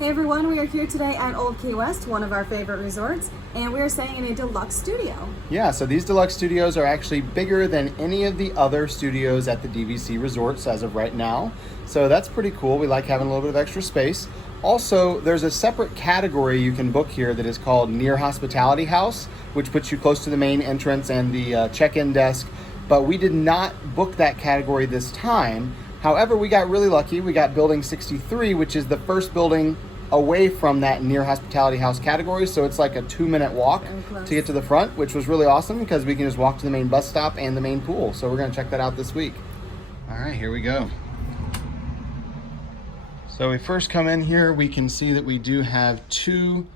Hey everyone, we are here today at Old Key West, one of our favorite resorts, and we are staying in a deluxe studio. Yeah, so these deluxe studios are actually bigger than any of the other studios at the DVC resorts as of right now. So that's pretty cool. We like having a little bit of extra space. Also, there's a separate category you can book here that is called Near Hospitality House, which puts you close to the main entrance and the check-in desk. But we did not book that category this time. However, we got really lucky. We got building 63, which is the first building away from that Near Hospitality House category. So it's like a 2-minute walk to get to the front, which was really awesome because we can just walk to the main bus stop and the main pool. So we're gonna check that out this week. All right, here we go. So we first come in here, we can see that we do have 2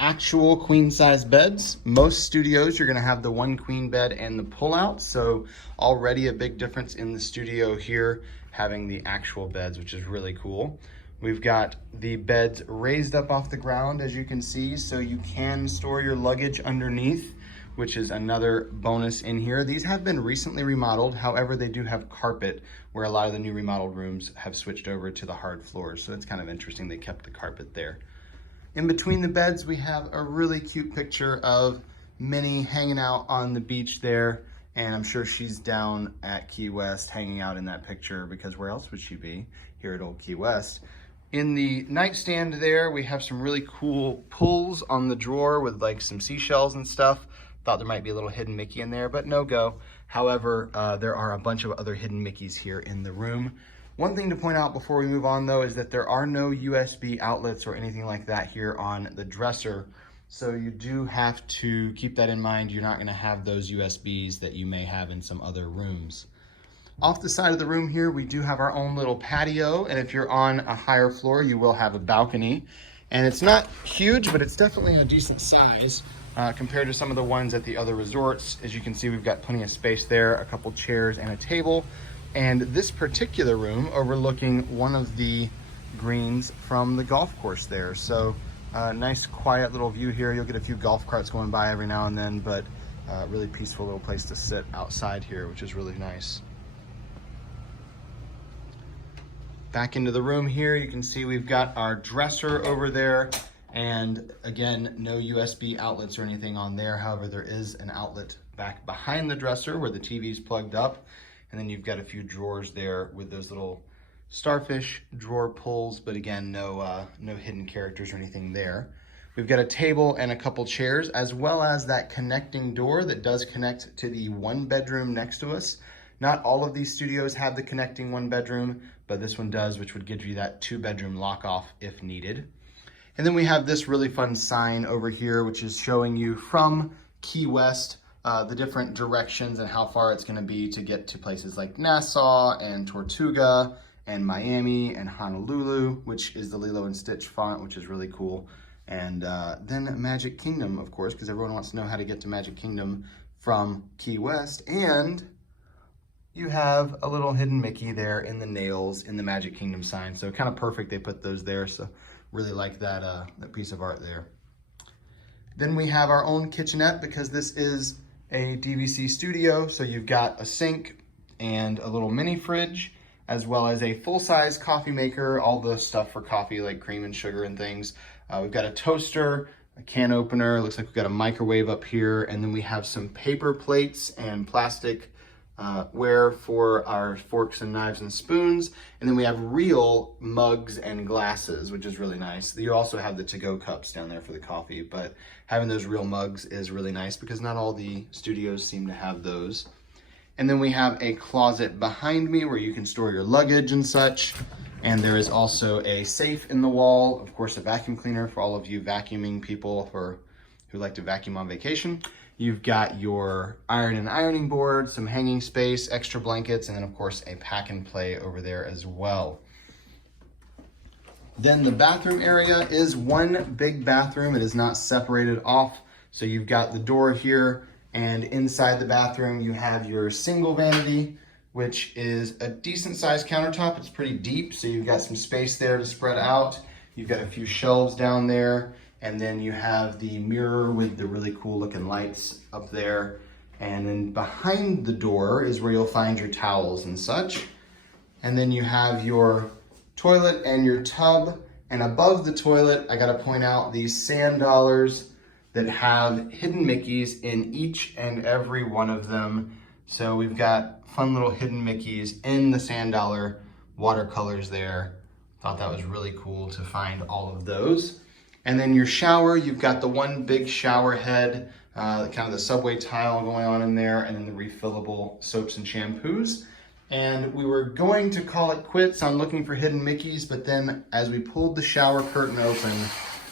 actual queen size beds. Most studios, you're gonna have the 1 queen bed and the pull-out. So already a big difference in the studio here, having the actual beds, which is really cool. We've got the beds raised up off the ground, as you can see, so you can store your luggage underneath, which is another bonus in here. These have been recently remodeled. However, they do have carpet, where a lot of the new remodeled rooms have switched over to the hard floors. So it's kind of interesting they kept the carpet there. In between the beds, we have a really cute picture of Minnie hanging out on the beach there. And I'm sure she's down at Key West hanging out in that picture, because where else would she be here at Old Key West? In the nightstand there, we have some really cool pulls on the drawer with like some seashells and stuff. Thought there might be a little hidden Mickey in there, but no go. However, there are a bunch of other hidden Mickeys here in the room. One thing to point out before we move on though is that there are no USB outlets or anything like that here on the dresser. So you do have to keep that in mind. You're not gonna have those USBs that you may have in some other rooms. Off the side of the room here, we do have our own little patio, and if you're on a higher floor, you will have a balcony. And it's not huge, but it's definitely a decent size compared to some of the ones at the other resorts. As you can see, we've got plenty of space there, a couple chairs and a table. And this particular room overlooking one of the greens from the golf course there. So nice quiet little view here. You'll get a few golf carts going by every now and then, but really peaceful little place to sit outside here, which is really nice. Back into the room here, you can see we've got our dresser over there, and again, no USB outlets or anything on there. However, there is an outlet back behind the dresser where the TV is plugged up, and then you've got a few drawers there with those little starfish drawer pulls, but again, no hidden characters or anything there. We've got a table and a couple chairs, as well as that connecting door that does connect to the 1 bedroom next to us. Not all of these studios have the connecting 1 bedroom, but this one does, which would give you that 2 bedroom lock off if needed. And then we have this really fun sign over here, which is showing you from Key West, the different directions and how far it's gonna be to get to places like Nassau and Tortuga and Miami and Honolulu, which is the Lilo and Stitch font, which is really cool. And then Magic Kingdom, of course, because everyone wants to know how to get to Magic Kingdom from Key West. And you have a little hidden Mickey there in the nails in the Magic Kingdom sign. So kind of perfect they put those there. So really like that, that piece of art there. Then we have our own kitchenette, because this is a DVC studio. So you've got a sink and a little mini fridge, as well as a full-size coffee maker, all the stuff for coffee like cream and sugar and things. We've got a toaster, a can opener, looks like we've got a microwave up here, and then we have some paper plates and plastic ware for our forks and knives and spoons. And then we have real mugs and glasses, which is really nice. You also have the to-go cups down there for the coffee, but having those real mugs is really nice because not all the studios seem to have those. And then we have a closet behind me where you can store your luggage and such. And there is also a safe in the wall, of course, a vacuum cleaner for all of you vacuuming people who like to vacuum on vacation. You've got your iron and ironing board, some hanging space, extra blankets, and then of course a pack and play over there as well. Then the bathroom area is 1 big bathroom. It is not separated off. So you've got the door here, and inside the bathroom you have your single vanity, which is a decent sized countertop. It's pretty deep, so you've got some space there to spread out. You've got a few shelves down there. And then you have the mirror with the really cool looking lights up there. And then behind the door is where you'll find your towels and such. And then you have your toilet and your tub And above the toilet, I gotta point out these sand dollars that have hidden Mickeys in each and every one of them. So we've got fun little hidden Mickeys in the sand dollar watercolors there. Thought that was really cool to find all of those. And then your shower, you've got the one big shower head, kind of the subway tile going on in there, and then the refillable soaps and shampoos. And we were going to call it quits on looking for hidden Mickeys, but then as we pulled the shower curtain open,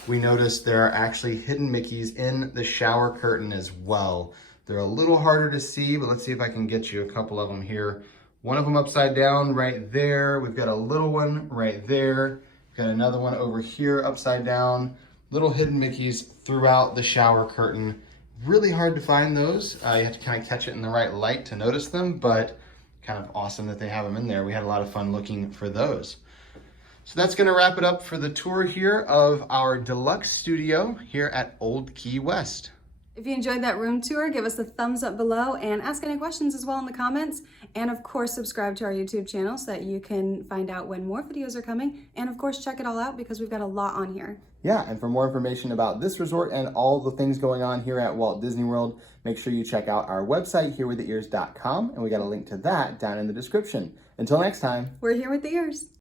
we noticed there are actually hidden Mickeys in the shower curtain as well. They're a little harder to see, but let's see if I can get you a couple of them here. One of them upside down right there. We've got a little one right there. We've got another one over here upside down. Little hidden Mickeys throughout the shower curtain. Really hard to find those. You have to kind of catch it in the right light to notice them, but kind of awesome that they have them in there. We had a lot of fun looking for those. So that's gonna wrap it up for the tour here of our deluxe studio here at Old Key West. If you enjoyed that room tour, give us a thumbs up below and ask any questions as well in the comments. And of course, subscribe to our YouTube channel so that you can find out when more videos are coming. And of course, check it all out because we've got a lot on here. Yeah, and for more information about this resort and all the things going on here at Walt Disney World, make sure you check out our website, herewiththeears.com, and we got a link to that down in the description. Until next time. We're here with the ears.